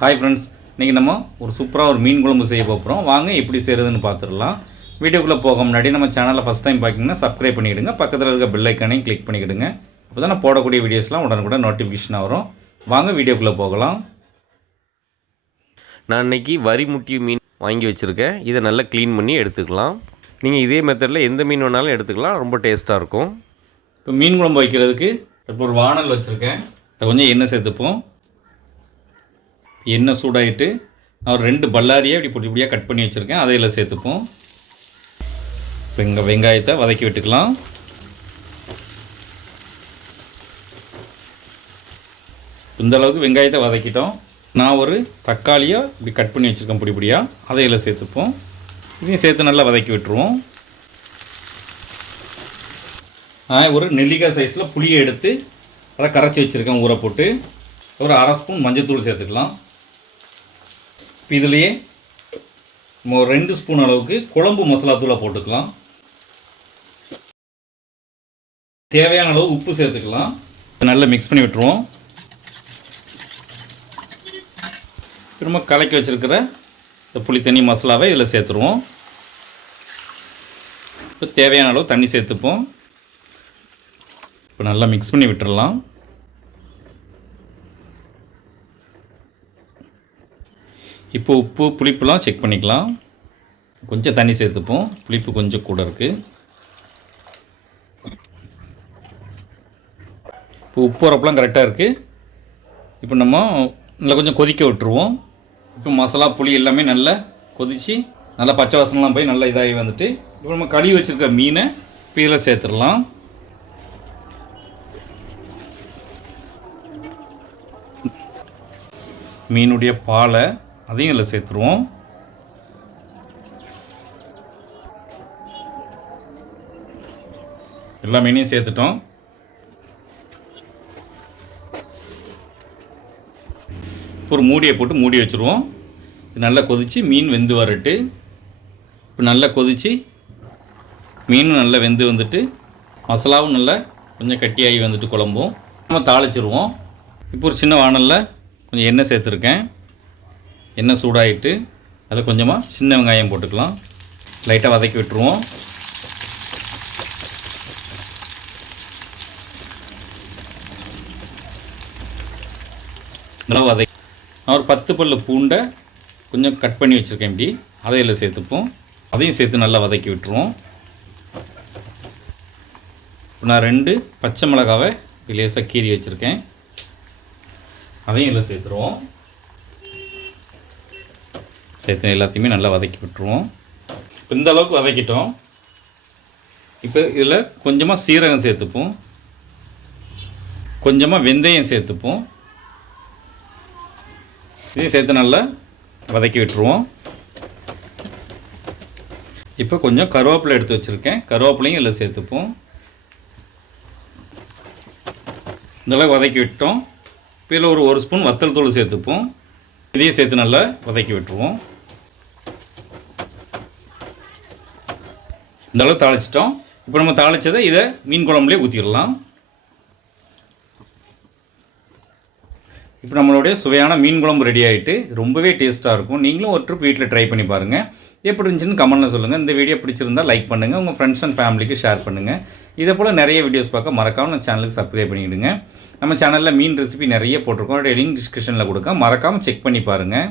Hi friends, இன்றைக்கி நம்ம ஒரு சூப்பராக ஒரு மீன் குழம்பு செய்ய போகிறோம். வாங்க எப்படி செய்கிறதுன்னு பார்த்துடலாம். வீடியோக்குள்ளே போக முன்னாடி நம்ம சேனலில் ஃபஸ்ட் டைம் பார்த்திங்கன்னா சப்ஸ்கிரைப் பண்ணிவிடுங்க. பக்கத்தில் இருக்க பெல் ஐக்கானையும் கிளிக் பண்ணிக்கிடுங்க. அப்போ தான் நான் போடக்கூடிய வீடியோஸ்லாம் உடனுக்குடன் நோட்டிஃபிகேஷன் வரும். வாங்க வீடியோக்குள்ளே போகலாம். நான் இன்றைக்கி வரி முட்டி மீன் வாங்கி வச்சுருக்கேன். இதை நல்லா க்ளீன் பண்ணி எடுத்துக்கலாம். நீங்கள் இதே மெத்தடில் எந்த மீன் வேணாலும் எடுத்துக்கலாம், ரொம்ப டேஸ்ட்டாக இருக்கும். இப்போ மீன் குழம்பு வைக்கிறதுக்கு இப்போ ஒரு வானல் வச்சுருக்கேன். கொஞ்சம் எண்ணெய் சேர்த்துப்போம். எண்ணெய் சூடாகிட்டு நான் ஒரு 2 பல்லாரியை இப்படி பொடி பொடியாக கட் பண்ணி வச்சுருக்கேன், அதை இதில் சேர்த்துப்போம். இப்போ வெங்காயத்தை வதக்கி விட்டுக்கலாம். இந்த அளவுக்கு வெங்காயத்தை வதக்கிட்டோம். நான் ஒரு தக்காளியை இப்படி கட் பண்ணி வச்சுருக்கேன் பொடி பொடியாக, அதை இதில் சேர்த்துப்போம். இதையும் சேர்த்து நல்லா வதக்கி விட்டுருவோம். நான் ஒரு நெல்லிக்காய் சைஸில் புளியை எடுத்து அதை கரைச்சி வச்சுருக்கேன், ஊற போட்டு. ஒரு 1/2 ஸ்பூன் மஞ்சள்தூள் சேர்த்துக்கலாம். இதுலேயே 2 ஸ்பூன் அளவுக்கு குழம்பு மசாலா தூளை போட்டுக்கலாம். தேவையான அளவு உப்பு சேர்த்துக்கலாம். நல்லா மிக்ஸ் பண்ணி விட்டுருவோம். திரும்ப கலக்கி வச்சுருக்கிற இந்த புளி தண்ணி மசாலாவை இதில் சேர்த்துருவோம். இப்போ தேவையான அளவு தண்ணி சேர்த்துப்போம். இப்போ நல்லா மிக்ஸ் பண்ணி விட்டுடலாம். இப்போ உப்பு புளிப்புலாம் செக் பண்ணிக்கலாம். கொஞ்சம் தண்ணி சேர்த்துப்போம், புளிப்பு கொஞ்சம் கூட இருக்குது. இப்போ உப்பு உரப்புலாம் கரெக்டாக இருக்குது. இப்போ நம்ம நல்லா கொஞ்சம் கொதிக்க விட்டுருவோம். இப்போ மசாலா புளி எல்லாமே நல்லா கொதித்து நல்லா பச்சை வாசனெலாம் போய் நல்லா இதாகி வந்துட்டு, இப்போ நம்ம கழுவி வச்சுருக்க மீனை இப்போ இதில் சேர்த்துடலாம். மீனுடைய பாலை அதையும் இதில் சேர்த்துருவோம். எல்லா மீனையும் சேர்த்துட்டோம். இப்போ ஒரு மூடியை போட்டு மூடி வச்சுருவோம். இது நல்லா கொதித்து மீன் வெந்து வரட்டு. இப்போ நல்லா கொதித்து மீனும் நல்லா வெந்து வந்துட்டு, மசாலாவும் நல்லா கொஞ்சம் கட்டியாகி வந்துட்டு குழம்பும் நம்ம தாளிச்சிருவோம். இப்போ ஒரு சின்ன வானலில் கொஞ்சம் எண்ணெய் சேர்த்துருக்கேன். எண்ணெய் சூடாகிட்டு அதில் கொஞ்சமாக சின்ன வெங்காயம் போட்டுக்கலாம். லைட்டாக வதக்கி விட்டுருவோம். நல்லா வதக்கி நான் ஒரு 10 பல்லு பூண்டை கொஞ்சம் கட் பண்ணி வச்சுருக்கேன், இப்படி அதை இதில் சேர்த்துப்போம். அதையும் சேர்த்து நல்லா வதக்கி விட்டுருவோம். நான் 2 பச்சை மிளகாவை லேசாக கீறி வச்சுருக்கேன், அதையும் இதில் சேர்த்துருவோம். சேர்த்து எல்லாத்தையுமே நல்லா வதக்கி விட்டுருவோம். இந்த அளவுக்கு வதக்கிட்டோம். இப்போ இதில் கொஞ்சமாக சீரகம் சேர்த்துப்போம், கொஞ்சமாக வெந்தயம் சேர்த்துப்போம். இதையும் சேர்த்து நல்லா வதக்கி விட்டுருவோம். இப்போ கொஞ்சம் கருவேப்பிலை எடுத்து வச்சுருக்கேன், கருவேப்பிலையும் இதில் சேர்த்துப்போம். இந்தளவுக்கு வதக்கி விட்டோம். இப்போ இதில் ஒரு ஸ்பூன் வத்தல் தூள் சேர்த்துப்போம். இதையும் சேர்த்து நல்லா வதக்கி விட்டுருவோம். இந்த அளவு தாளிச்சிட்டோம். இப்போ நம்ம தாளித்ததை இதை மீன் குழம்புலேயே ஊற்றிடலாம். இப்போ நம்மளுடைய சுவையான மீன் குழம்பு ரெடி ஆகிட்டு ரொம்பவே டேஸ்ட்டாக இருக்கும். நீங்களும் ஒரு ட்ரிப் வீட்டில் ட்ரை பண்ணி பாருங்கள். எப்படி இருந்துச்சுன்னு கமெண்ட்டில் சொல்லுங்கள். இந்த வீடியோ பிடிச்சிருந்தால் லைக் பண்ணுங்கள், உங்கள் ஃப்ரெண்ட்ஸ் அண்ட் ஃபேமிலிக்கு ஷேர் பண்ணுங்கள். இதே போல் நிறைய வீடியோஸ் பார்க்க மறக்காமல் நம்ம சேனலுக்கு சப்ஸ்கிரைப் பண்ணிவிடுங்க. நம்ம சேனலில் மீன் ரெசிபி நிறைய போட்டிருக்கோம், லிங்க் டிஸ்கிரிப்ஷனில் கொடுக்க மறக்காமல் செக் பண்ணி பாருங்கள்.